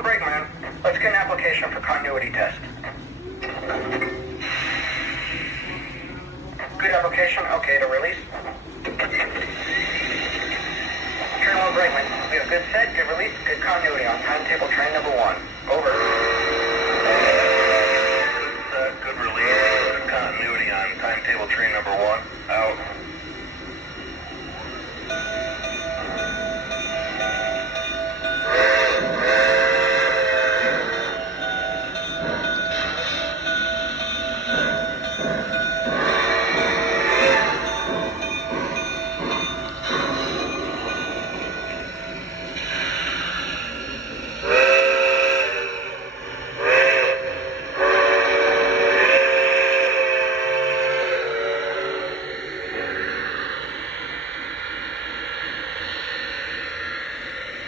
Colonel Brakeman, let's get an application for continuity test. Good application, okay to release. Colonel Brakeman, we have good set, good release, good continuity on timetable train number